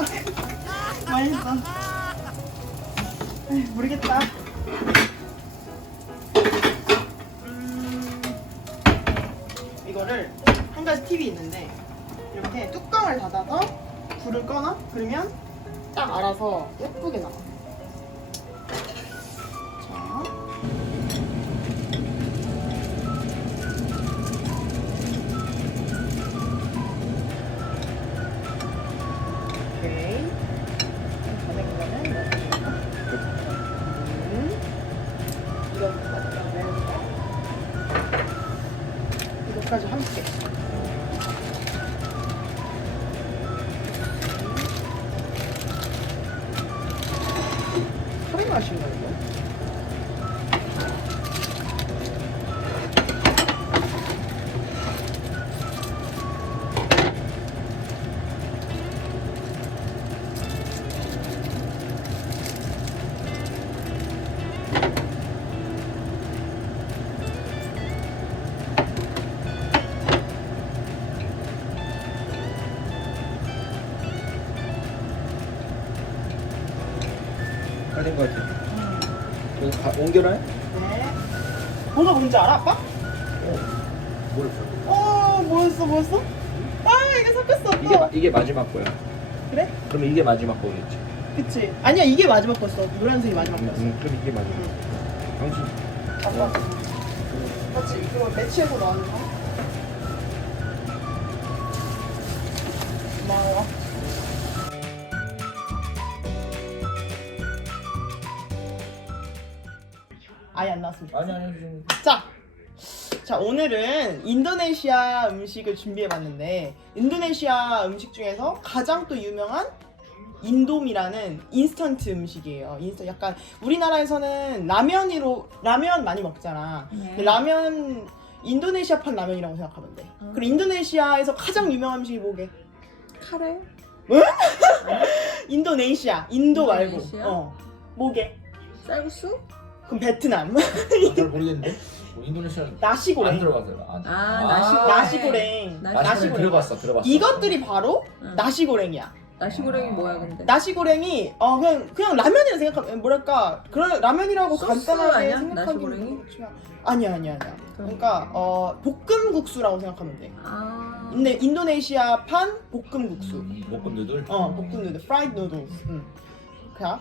맛있어. 에이, 모르겠다. 이거를 한 가지 팁이 있는데 이렇게 뚜껑을 닫아서 불을 꺼놔? 그러면 딱 알아서 예쁘게 나와. 자. 오케이. 다 된 거는 넣어주고. 이거부터 갖다 내려볼까? 이거까지 함께. 커리 맛인가 이거? 다 된 거 같아. 이거 옮겨놔? 네. 뭐가 뭔지 알아, 아빠? 뭐였어? 뭐였어? 아, 이게 섞였어, 또. 이게 마지막 거야. 그래? 그러면 이게 마지막 거겠지. 그치. 아니야, 이게 마지막 거였어. 노란색이 마지막 거였어. 그럼 이게 마지막. 당신. 아빠. 그렇지. 이거 매치해서 넣는 거. 고마워. 아예 안 나왔으면 좋겠어. 아니. 자, 오늘은 인도네시아 음식을 준비해봤는데 인도네시아 음식 중에서 가장 또 유명한 인돔이라는 인스턴트 음식이에요. 약간 우리나라에서는 라면 많이 먹잖아. 근데 라면 인도네시아판 라면이라고 생각하면 돼. 그리고 인도네시아에서 가장 유명한 음식이 뭐게? 카레? 인도네시아. 인도 말고. 인도네시아? 뭐게? 쌀국수? 그럼 베트남. 잘 모르겠는데. 뭐 인도네시아 안 나시고랭. 들어가서요. 나시고랭. 나시고랭 들어봤어. 이것들이 바로 응. 나시고랭이야. 나시고랭이 뭐야 근데? 나시고랭이 그냥 라면이라 생각하면 뭐랄까 그런 라면이라고 소스 간단하게 아니야? 생각하기는 나시고랭이? 그렇지만 아니야. 그러니까 볶음국수라고 생각하면 돼. 아. 근데 인도네시아판 볶음국수. 볶음 누들. 볶음 누들, 프라이드 누들스.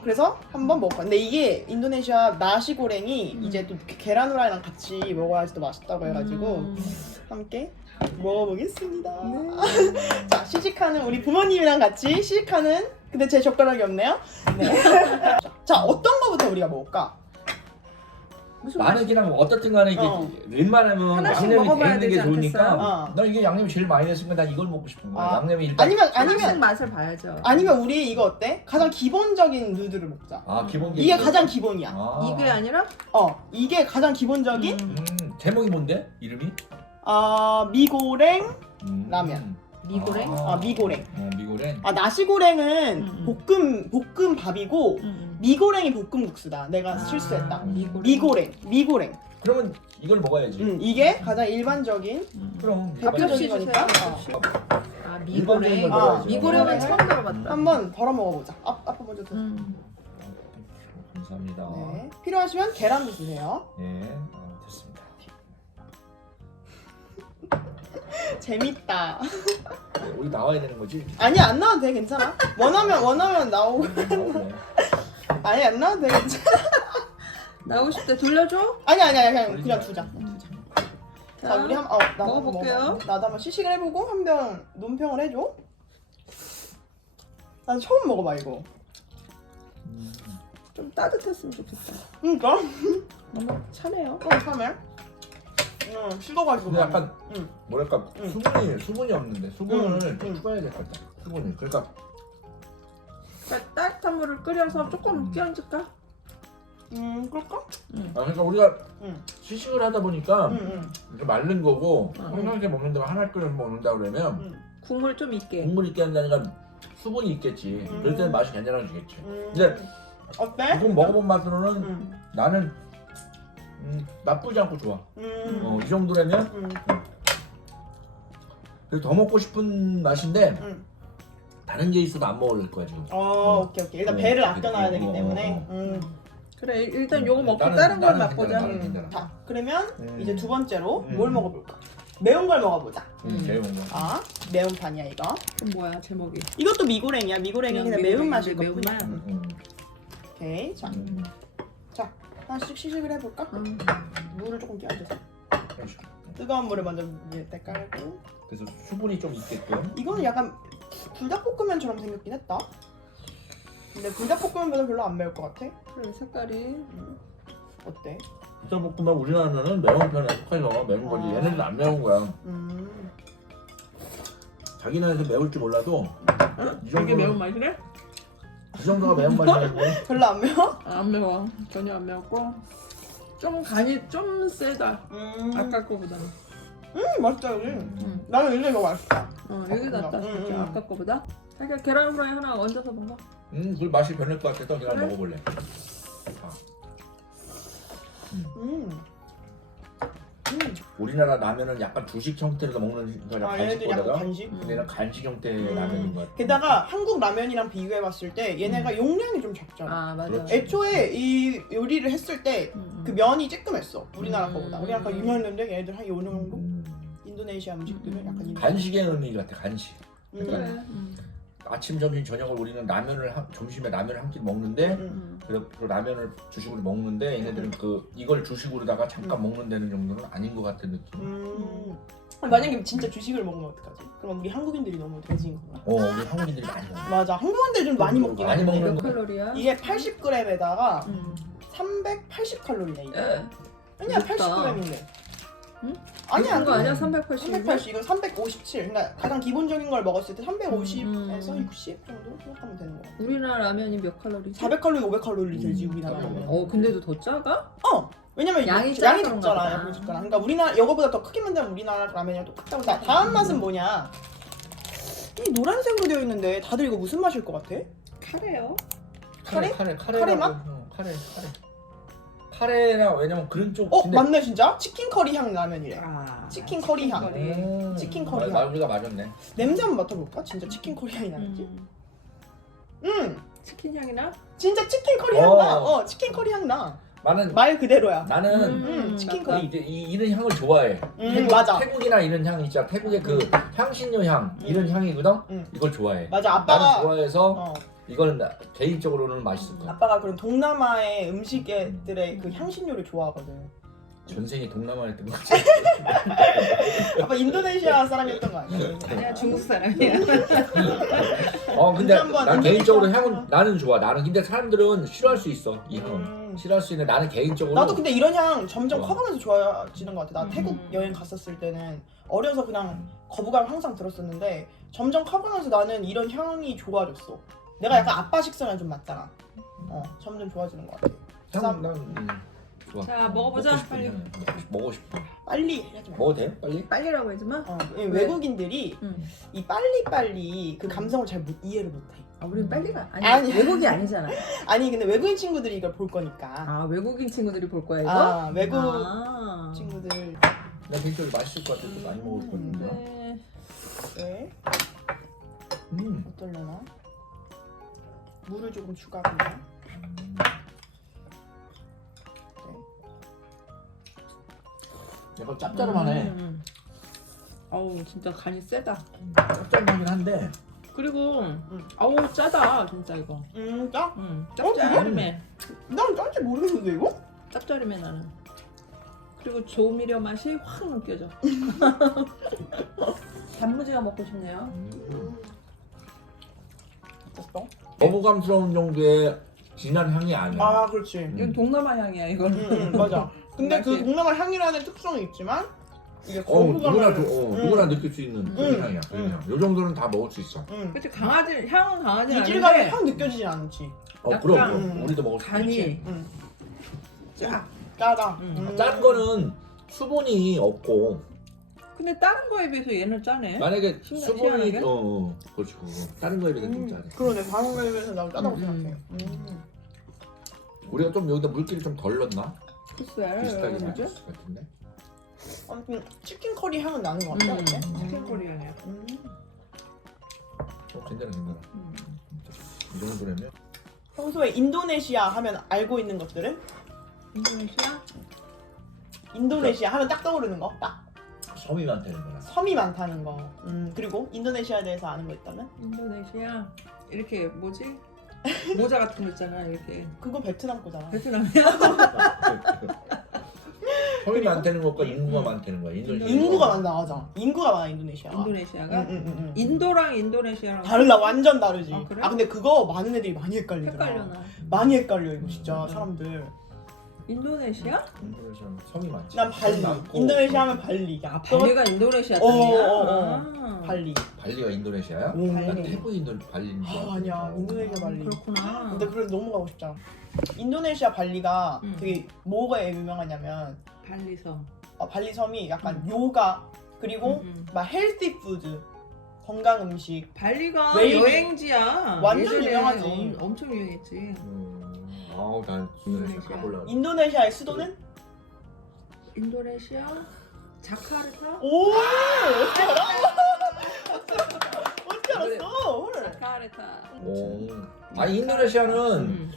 그래서 한번 먹어봐. 근데 이게 인도네시아 나시고랭이 이제 또 계란 후라이랑 같이 먹어야지 또 맛있다고 해가지고 함께 먹어보겠습니다. 자, 시식하는 우리 부모님이랑 같이 시식하는 근데 제 젓가락이 없네요. 네. 자, 어떤 거부터 우리가 먹을까? 무슨 나는 그냥 어떻든 간에 이게 웬만하면 하나씩 양념이 먹어봐야 돼 있는 게 되지 좋으니까 않겠어요? 난 이게 양념이 제일 많이 됐으니까 난 이걸 먹고 싶은 거야. 양념이 일단 아니면 맛을 봐야죠. 아니면 우리 이거 어때? 가장 기본적인 누드를 먹자. 기본 이게 가장 기본이야. 이게 아니라? 이게 가장 기본적인 제목이 뭔데? 이름이? 미고랭 라면. 미고랭? 미고랭. 미고랭. 나시고랭은 볶음 밥이고 미고랭이 볶음국수다. 내가 실수했다. 미고랭. 그러면 이걸 먹어야지. 이게 가장 일반적인 그럼 대표적인 거니까. 미고랭. 일반적인 걸 먹어야지. 미고랭은 처음 들어봤다. 한번 덜어 먹어보자. 아빠 먼저 드세요. 감사합니다. 네. 필요하시면 계란도 주세요. 네, 됐습니다. 재밌다. 우리 나와야 되는 거지? 아니 안 나와도 돼. 괜찮아. 원하면 나오고. 나오네. 아니 안 나와도 돼. 괜찮아. 나오고 싶대 돌려줘? 아니 그냥 두자. 자, 우리 나도 먹어볼게요. 한번 나도 한번 시식을 해보고 한 병 논평을 해줘. 난 처음 먹어봐 이거. 좀 따뜻했으면 좋겠다. 그러니까. 너무 차네요. 참해. 식어가지고. 근데 약간 뭐랄까 응. 수분이 없는데 수분을 좀 추가해야 될 것 같다. 수분이 그러니까 따뜻한 물을 끓여서 조금 끼얹을까? 그럴까? 그러니까 우리가 응. 시식을 하다 보니까 응. 이렇게 마른 거고 응. 평상시에 먹는다고 하나 끓여서 먹는다 그러면 국물 좀 있게. 국물 있게 한다니까 수분이 있겠지. 그럴 때는 맛이 괜찮아지겠지. 근데 어때? 이거 먹어본 맛으로는 응. 나는 나쁘지 않고 좋아. 이 정도라면 그래도 더 먹고 싶은 맛인데 다른 게 있어도 안 먹을 거야 지금. 오케이. 일단 어, 배를 그치, 아껴놔야 그치. 되기 때문에. 그래 일단 요거 먹고 나는- 다른 걸 나는 맛보자. 괜찮아, 나는 괜찮아. 자, 그러면 이제 두 번째로 음. 뭘 먹어볼까? 매운 걸 먹어보자. 제일 먹는 거. 아, 매운판이야 이거. 그럼 뭐야 제목이? 이것도 미고랭이야. 미고랭이 그냥 매운맛일 것 뿐이야. 매운맛. 오케이. 자, 자 하나씩 시식을 해볼까? 물을 조금 끼얹어서. 뜨거운 물을 먼저 위에 깔고. 그래서 수분이 좀 있게끔. 이거는 약간 불닭볶음면처럼 생겼긴 했다. 근데 불닭볶음면보다 별로 안 매울 것 같아. 그래 색깔이. 어때? 불닭볶음면 우리나라는 매운 편에 속해서 매운 거지. 아. 얘네들은 안 매운 거야. 음. 자기네에서 매울 줄 몰라도 이 이게 정도는- 매운맛이래? 이 정도가 매운맛이라고. 별로 안 매워? 안 매워. 전혀 안 매웠고 좀 간이 좀 세다. 아까 거보다는. 맛있다 여기. 나는 이게 더 맛있다. 이게 낫다 진짜 아까 거보다. 자기가 계란 후라이 하나 얹어서 먹어. 그 맛이 변할 것 같아서 그냥 그래? 먹어볼래. 우리나라 라면은 약간 주식 형태로 먹는 거라 얘네들 약간 간식보다가 간식? 얘는 간식 형태의 라면인 것 같아. 게다가 한국 라면이랑 비교해봤을 때 얘네가 용량이 좀 작잖아. 아 맞아. 그렇지. 애초에 이 요리를 했을 때 그 면이 쬐끔했어. 우리나라 거보다. 우리나라 거 유명했는데 얘네들 한 요 정도? 인도네시아 음식들은 약간 이 간식의 의미 같아. 간식. 그래. 아침, 점심, 저녁을 우리는 라면을 점심에 라면을 한 끼 먹는데 그래서 그 라면을 주식으로 먹는데 얘네들은 이걸 주식으로다가 잠깐 먹는 데는 정도는 아닌 것 같은 느낌. 만약에 진짜 주식을 먹으면 어떡하지? 그럼 우리 한국인들이 너무 돼지인 건가? 우리 한국인들이 많이 먹어. 맞아. 한국인들 좀 많이 먹긴 많이 하는데 먹는 몇 칼로리야? 이게 80g에다가 음. 380칼로리네 이게. 에? 아니야 무섭다. 80g인데. 응? 아니야. 그런 거 아니야? 380. 380 이건 357. 그러니까 가장 기본적인 걸 먹었을 때 350에서 음. 60 정도 생각하면 되는 거야. 우리나라 라면이 몇 칼로리? 400칼로리, 500칼로리 되지 우리나라 라면. 근데도 더 작아? 왜냐면 양이 양이 작아 작잖아. 그런가 양이 보다. 작잖아. 그러니까 우리나라 이거보다 더 크게 만들면 우리나라 라면이랑 똑같다고. 다음 맛은 뭐냐? 이 노란색으로 되어 있는데 다들 이거 무슨 맛일 것 같아? 카레요? 카레? 카레 맛? 카레라 왜냐면 그런 쪽. 맞네 진짜? 치킨 커리 향 라면이래. 치킨 커리 향. 커리. 치킨 커리 말 향. 우리가 맞았네. 냄새 한번 맡아볼까? 진짜 치킨 커리 향이 나는지? 치킨 향이 나? 진짜 치킨 커리 향 나. 치킨 커리 향 나. 나는 말 그대로야. 치킨 커리. 이제 이런 향을 좋아해. 맞아. 태국이나 이런 향 있잖아. 태국의 그 향신료 향 이런 향이거든. 이걸 좋아해. 맞아. 나는 아빠가 좋아해서 이거는 개인적으로는 맛있을 거야. 아빠가 그런 동남아의 음식들의 그 향신료를 좋아하거든. 전생이 동남아에 있던 거지. 아빠 인도네시아 사람이었던 거 아니야? 아니야 중국 사람이야. 근데 한번 난 개인적으로 인도네시아 향은 나는 좋아. 나는 근데 사람들은 싫어할 수 있어. 이 향은 싫어할 수 있는데 나는 개인적으로 나도 근데 이런 향 점점 좋아. 커가면서 좋아지는 것 같아. 나 태국 여행 갔었을 때는 어려서 그냥 거부감 항상 들었었는데 점점 커가면서 나는 이런 향이 좋아졌어. 내가 약간 아빠 식성에 좀 맞잖아. 점점 좋아지는 것 같아. 향 난 좋아. 자, 먹어보자, 먹고 싶은 빨리. 향. 먹고 싶어. 빨리 해야지 마. 먹어도 돼? 빨리? 빨리라고 하지 마. 외국인들이 응. 이 빨리빨리 그 감성을 잘 이해를 못해. 우린 빨리가 아니. 외국이 아니잖아. 아니 근데 외국인 친구들이 이걸 볼 거니까. 아 외국인 친구들이 볼 거야 이거? 외국 아. 친구들. 나 개인적으로 맛있을 것 같아. 또 많이 먹을 것 같은데. 네. 네. 어떨려나? 물을 조금 추가하면. 약간 짭짤하네. 어우 진짜 간이 세다. 짭짤하긴 한데. 그리고 아우 짜다 진짜 이거. 짜? 짭짤해. 난 짠지 모르겠는데 이거? 짭짤해 나는. 그리고 조미료 맛이 확 느껴져. 단무지가 먹고 싶네요. 어땠어? 거부감스러운 정도의 진한 향이 아니야. 그렇지. 이건 동남아 향이야 이거는. 맞아. 근데 그 맛이- 동남아 향이라는 특성이 있지만 이게 거부감을 누구나 느낄 수 있는 그런 향이야. 그런 향. 요 정도는 다 먹을 수 있어. 그치 강하지 향은 강하지 이질감이 않은데 확 느껴지진 않지. 그럼 약간, 우리도 먹을 수 있지. 간이 짜다. 짠 거는 수분이 없고 근데 다른 거에 비해서 얘는 짜네. 만약에 수분이 희한하게? 그렇지 그거. 다른 거에 비해서 좀 짜네. 그러네. 다른 거에 비해서 나도 짜다고 생각해. 우리가 좀 여기다 물기를 좀 덜 넣나? 글쎄 비슷하게 뭐지? 나왔을 것 같은데. 아무튼 치킨 커리 향은 나는 것 같아. 어때? 치킨 코리안이야. 괜찮아. 이 정도라면. 평소에 인도네시아 하면 알고 있는 것들은? 인도네시아? 인도네시아 하면 딱 떠오르는 거? 딱 섬이 많다는 거야. 섬이 많다는 거. 그리고 인도네시아에 대해서 아는 거 있다면? 인도네시아 이렇게 뭐지? 모자 같은 거 있잖아 이렇게. 그거 베트남 거잖아. 베트남이야? 섬이 많다는 것과 인구가 많다는 거야. 인구가 많다, 맞아. 인구가 많아, 인도네시아가. 인도네시아가? 응. 인도랑 인도네시아랑 달라, 완전 다르지. 아, 그래? 근데 그거 많은 애들이 많이 헷갈리더라. 헷갈려나? 많이 헷갈려, 이거 진짜, 사람들. 인도네시아? 인도네시아는 섬이 많지. 난 발리. 섬이 많고. 인도네시아 하면 발리. 아 발리가 인도네시아 땅이야? 발리. 발리가 인도네시아야? 오. 난 태국 발리인 줄 알았어. 아니야, 인도네시아 발리. 그렇구나. 근데 그래도 너무 가고 싶잖아. 인도네시아 발리가 음. 되게 뭐가 유명하냐면 발리섬. 발리 섬이 약간 요가 그리고 막 헬시 푸드 건강 음식 발리가 웨이비. 여행지야. 완전 예전에 유명하지. 엄청 유행했지. 아우 난 인도네시아 가볼라. 인도네시아의 수도는? 인도네시아 자카르타? 오 어떻게 알아? 어떻게 알았어? 헐. 자카르타. 오. 아니 인도네시아는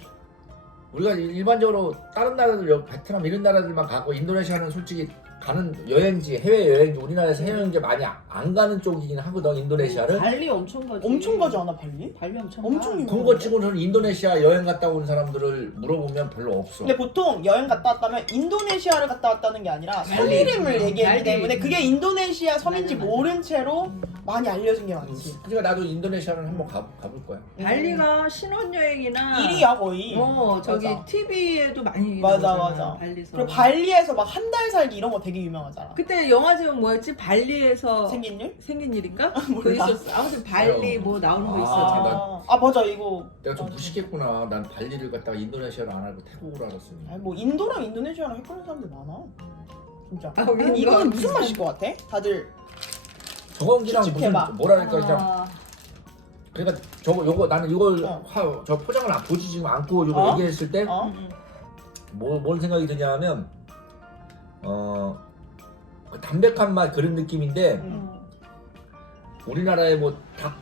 우리가 일반적으로 다른 나라들 베트남 이런 나라들만 가고 인도네시아는 솔직히 가는 여행지 해외 여행지 우리나라에서 해외 여행지 많이 안 가는 쪽이긴 하거든 인도네시아를. 발리 엄청 가지. 엄청 가지 않아 발리? 발리 엄청 엄청 가. 유명해. 그런 거 치고는 인도네시아 여행 갔다 온 사람들을 물어보면 별로 없어. 근데 보통 여행 갔다 왔다면 인도네시아를 갔다 왔다는 게 아니라 섬 발리. 이름을 얘기하기 발리. 때문에 그게 인도네시아 섬인지 맞아. 모른 채로 많이 알려진 게 많지. 그러니까 나도 인도네시아를 한번 가볼 거야. 발리가 신혼여행이나 1위야 거의. 저기 맞아. TV에도 많이 맞아, 나오잖아, 맞아. 발리섬. 그리고 발리에서 막 한 달 살기 이런 거 되게 유명하잖아. 그때 영화 제목 뭐였지? 발리에서 생긴 일? 생긴 일인가? 몰라. 그거 있었어. 아무튼 발리 뭐 나오는 거 있어. 아, 제목. 아 맞아 이거. 내가 좀 맞아. 무식했구나. 난 발리를 갔다가 인도네시아를 안 알고 태국으로 알았으니. 아니 뭐 인도랑 인도네시아랑 헷갈리는 사람들 많아. 진짜. 아, 우리 이거는 이거 무슨 맛일 것 같아? 다들 저건기랑 무슨 추측해봐. 뭐랄까 그냥 아, 그러니까 요거 나는 이걸 어. 저 포장을 보지 지금 않고 이거 어? 얘기했을 때 어? 뭔 생각이 드냐면 그 담백한 맛 그런 느낌인데 우리나라에 뭐 닭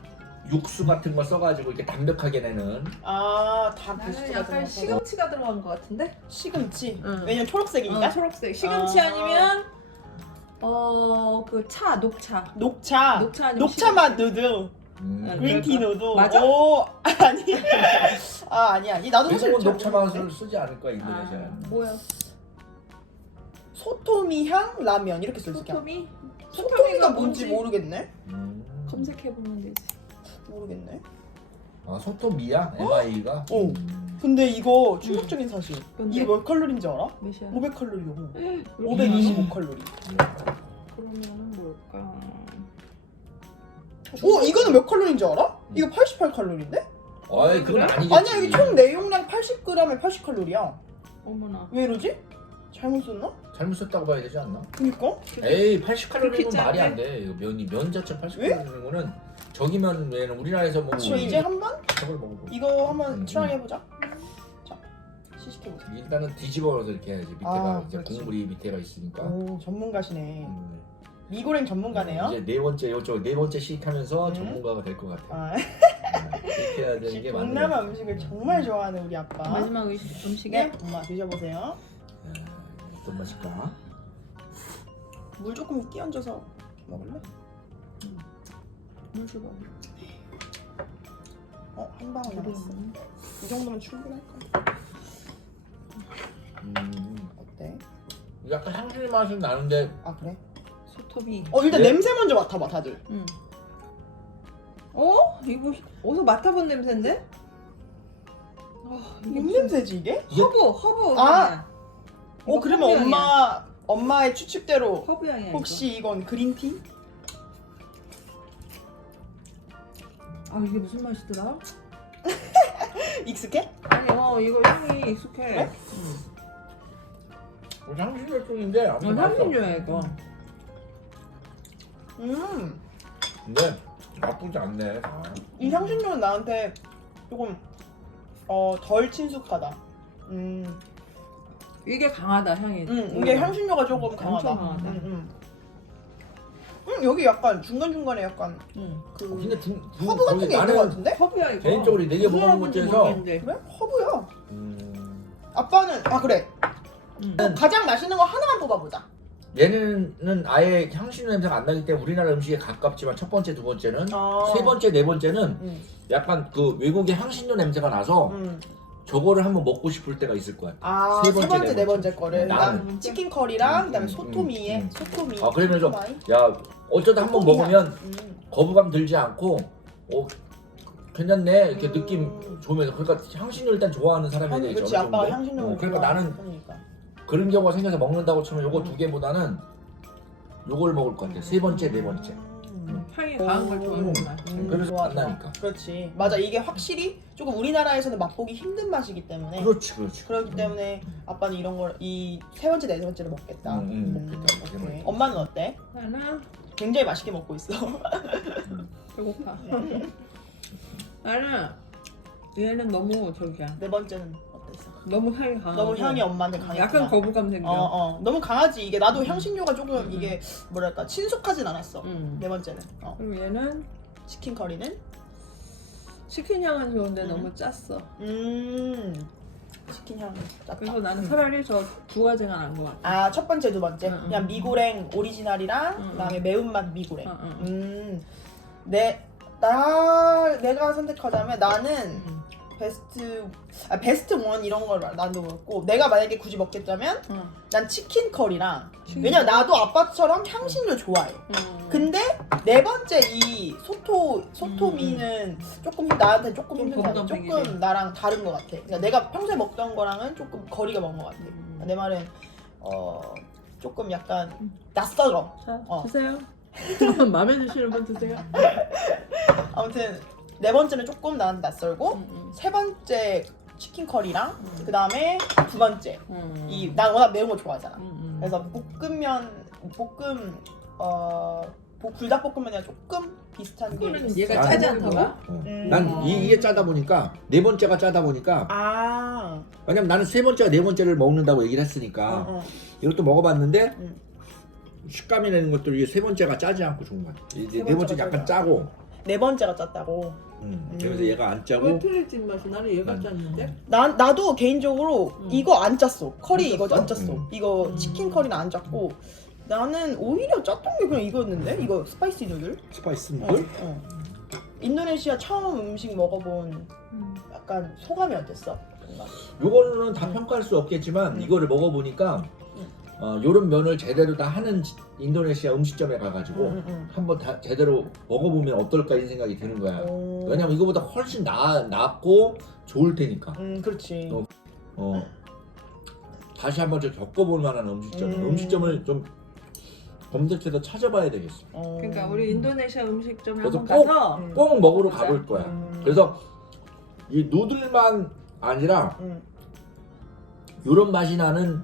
육수 같은 거 써가지고 이렇게 담백하게 내는 아다 나는 베스트 약간 같은 거. 시금치가 들어간 것 같은데? 시금치. 응. 왜냐면 초록색이니까. 초록색. 시금치 아. 아니면 그 차, 녹차. 녹차. 녹차 아니면 녹차 맛 시금치. 누드. 응. 그린티 누드. 맞아? 오 아니. 아니. 나도 사실 외국은 잘 녹차 모르겠는데. 맛을 쓰지 않을 거야 인도네시아는. 뭐야? 소토미 향 라면 이렇게 써 있어. 소토미? 소토미가 뭔지 모르겠네. 검색해보면 되지. 모르겠네. 아 소토미야? MI가? 어. 근데 이거 충격적인 사실. 근데? 이거 몇 칼로리인지 알아? 몇이야? 500칼로리고. 음. 525칼로리. 그러면 뭘까? 오 이거는 몇 칼로리인지 알아? 이거 88칼로리인데? 아이 그건 그래? 아니겠지. 아니야 이게 총 내용량 80g에 80칼로리야. 어머나. 왜 이러지? 잘못 썼나? 잘못 썼다고 봐야 되지 않나? 그니까. 에이 80칼로리는 그렇게 말이 짠데? 안 돼. 이거 면 자체 80칼로리는 거는 저기면 왜는 우리나라에서 뭐 저 이제 한번 저걸 먹어보. 이거 한번 음. 트라이 해보자. 자 시식해보자. 일단은 뒤집어서 이렇게 해야지. 밑에가 아, 이제 그렇지. 국물이 밑에가 있으니까. 오 전문가시네. 음. 미고랭 전문가네요. 이제 네 번째 요쪽 네 번째 시식하면서 음. 전문가가 될 것 같아. 아, 이렇게 해야 되는 게 맞는 것 동남아 같아. 음식을 정말 좋아하는 우리 아빠. 마지막 음식에 네, 엄마 드셔보세요. 어떤 맛일까? 물 조금 끼얹어서 먹을래? 물 줘봐. 한 방울 남았어. 이 정도면 충분할까? 어때? 약간 향신료 맛은 나는데 아 그래? 소토미. 일단 네? 냄새 먼저 맡아봐 다들. 응. 이거 어디서 맡아본 냄새인데? 이게 뭔 무슨 냄새지 이게? 허브 아! 향이야. 이거 그러면 허브 향이야. 엄마의 추측대로 허브 향이야. 혹시 이건 그린티? 이게 무슨 맛이더라? 익숙해? 아니 이거 향이 익숙해. 그래? 향신료 쪽인데 아무튼 맛있어. 향신료야 이거. 근데 나쁘지 않네. 이 향신료는 나한테 조금 덜 친숙하다. 이게 강하다 향이. 이게 향신료가 조금 강하다. 엄청 강하다. 여기 약간 중간중간에 약간 그 근데 허브 같은 게 있는 것 같은데? 허브야 이거. 개인적으로 내게 먹는 것 중에서 그래? 허브야. 음, 아빠는 그래. 가장 맛있는 거 하나만 뽑아보자. 얘는 아예 향신료 냄새가 안 나기 때문에 우리나라 음식에 가깝지만 첫 번째, 두 번째는 세 번째, 네 번째는 약간 그 외국의 향신료 냄새가 나서 저거를 한번 먹고 싶을 때가 있을 거야. 세 번째, 네 번째 거를 나는. 난 치킨 커리랑 그다음에 소토미에 소토미. 그러면서 소토마이? 야 어쩌다 한번 소토미향. 먹으면 거부감 들지 않고 괜찮네 이렇게 느낌 좋으면서 그러니까 향신료 일단 좋아하는 사람에 대해서 그렇지 아빠가 향신료를 그러니까 나는 좋아하니까. 그런 경우가 생겨서 먹는다고 치면 요거 두 개보다는 요걸 먹을 것 같아. 세 번째, 네 번째. 향이 강한 걸 좋아하는구나. 그래서 좋아, 안 나니까. 그렇지. 맞아. 이게 확실히 조금 우리나라에서는 맛보기 힘든 맛이기 때문에. 그렇지. 그렇기 때문에 아빠는 이런 걸 이 세 번째, 네 번째를 먹겠다. 먹겠다. 오케이. 엄마는 어때? 나는 굉장히 맛있게 먹고 있어. 배고파. 나는 얘는 너무 저기야. 네 번째는 어땠어? 너무 향이 강하고 너무 향이 엄마한테 강했구나. 약간 거부감 생겨. 너무 강하지. 이게 나도 향신료가 조금 이게 뭐랄까 친숙하진 않았어. 네 번째는. 그리고 얘는 치킨 커리는 치킨 향은 좋은데 너무 짰어. 치킨 향 짰다. 그래서 나는 차라리 저 두 가지가 나은 것 같아. 첫 번째, 두 번째. 그냥 미고랭 오리지널이랑 그다음에 매운맛 미고랭. 내가 선택하자면 나는 베스트 원 이런 걸 나도 먹고 내가 만약에 굳이 먹겠다면 난 치킨 커리랑 왜냐면 나도 아빠처럼 향신료 좋아해. 근데 네 번째 이 소토미는 조금 나한테 조금 힘든 거 같아. 조금 나랑 다른 거 같아. 그러니까 내가 평소에 먹던 거랑은 조금 거리가 먼 거 같아. 내 말은 조금 약간 낯설어. 자, 드세요. 마음에 드시는 분 드세요. 아무튼 네 번째는 조금 나한테 낯설고 세 번째 치킨 커리랑 그 다음에 두 번째 난 워낙 매운 거 좋아하잖아. 그래서 불닭볶음면이랑 조금 비슷한 게 그거는 있어. 얘가 짜지 않다고? 난 이게 짜다 보니까 네 번째가 짜다 보니까 왜냐면 나는 세 번째와 네 번째를 먹는다고 얘기를 했으니까 이것도 먹어봤는데 식감이 나는 것도 이게 세 번째가 짜지 않고 좋은 것 같아. 이제 네 번째가 약간 짜고 네 번째가 짰다고. 그래서 얘가 안 왜 짜고 틀릴진 맛이 나는 얘가 짰는데? 나도 개인적으로 이거 안 짰어. 커리 이거 안 짰어. 응. 이거 치킨 커리는 안 짰고 나는 오히려 짰던 게 그냥 이거였는데? 이거 스파이시 누들? 스파이스 누들? 인도네시아 처음 음식 먹어본 약간 소감이 어땠어? 요거는 다 평가할 수 없겠지만 이거를 먹어보니까 요런 면을 제대로 다 하는 인도네시아 음식점에 가가지고 한번 다 제대로 먹어보면 어떨까 이 생각이 드는 거야. 왜냐면 이거보다 훨씬 낫고 좋을 테니까. 그렇지. 다시 한번 좀 겪어볼 만한 음식점을 좀 검색해서 찾아봐야 되겠어. 그러니까 우리 인도네시아 음식점에 그래서 한번 가서 꼭 먹으러 가볼 거야. 그래서 이 누들만 아니라 이런 맛이 나는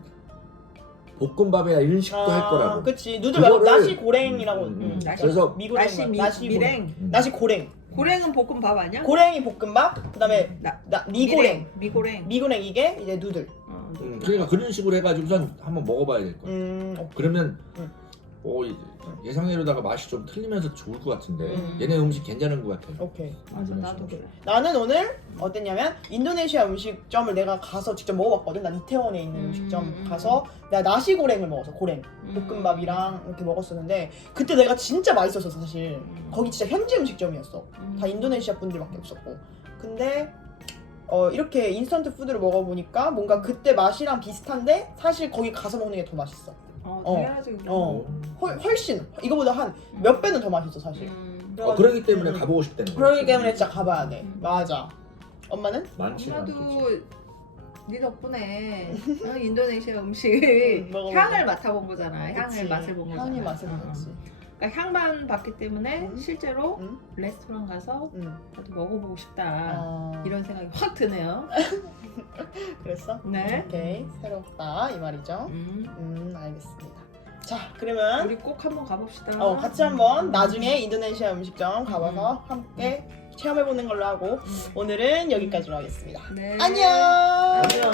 볶음밥이나 이런 식도 할 거라고. 그치. 누들 말고 그거를- 나시 고랭이라고. 그래서 미고랭. 나시 미랭. 나시 고랭. 고랭은 볶음밥 아니야? 고랭이 볶음밥. 그다음에 미고랭. 미고랭. 미고랭 이게 이제 누들. 그러니까 그런 식으로 해가지고선 한번 먹어봐야 될 거야. 그러면 예상외로다가 맛이 좀 틀리면서 좋을 것 같은데 얘네 음식 괜찮은 것 같아. 오케이. 맞아, 나도 그래. 나는 오늘 어땠냐면 인도네시아 음식점을 내가 가서 직접 먹어봤거든. 난 이태원에 있는 음식점 가서 내가 나시고랭을 먹었어. 고랭 볶음밥이랑 이렇게 먹었었는데 그때 내가 진짜 맛있었어 사실. 거기 진짜 현지 음식점이었어. 다 인도네시아 분들밖에 없었고. 근데 이렇게 인스턴트 푸드를 먹어보니까 뭔가 그때 맛이랑 비슷한데 사실 거기 가서 먹는 게 더 맛있어. 당연하지. 훨씬 이거보다 한 몇 배는 더 맛있어 사실. 그러기 때문에 가보고 싶다는 거야. 그러기 때문에 진짜 가봐야 돼. 맞아. 엄마는? 많지는 않겠지. 엄마도 네 덕분에 인도네시아 음식 먹어보고. 향을 맡아본 거잖아. 그치. 향을 맛을 본 거잖아. 향이 맛을 봤지. 그러니까 향만 봤기 때문에 실제로 응? 레스토랑 가서 응. 나도 먹어보고 싶다. 이런 생각이 확 드네요. 그랬어? 네. 오케이. 새롭다 이 말이죠. 알겠습니다. 자, 그러면 우리 꼭 한번 가봅시다. 같이 한번 나중에 인도네시아 음식점 가봐서 함께 체험해보는 걸로 하고 오늘은 여기까지로 하겠습니다. 네. 안녕. 안녕.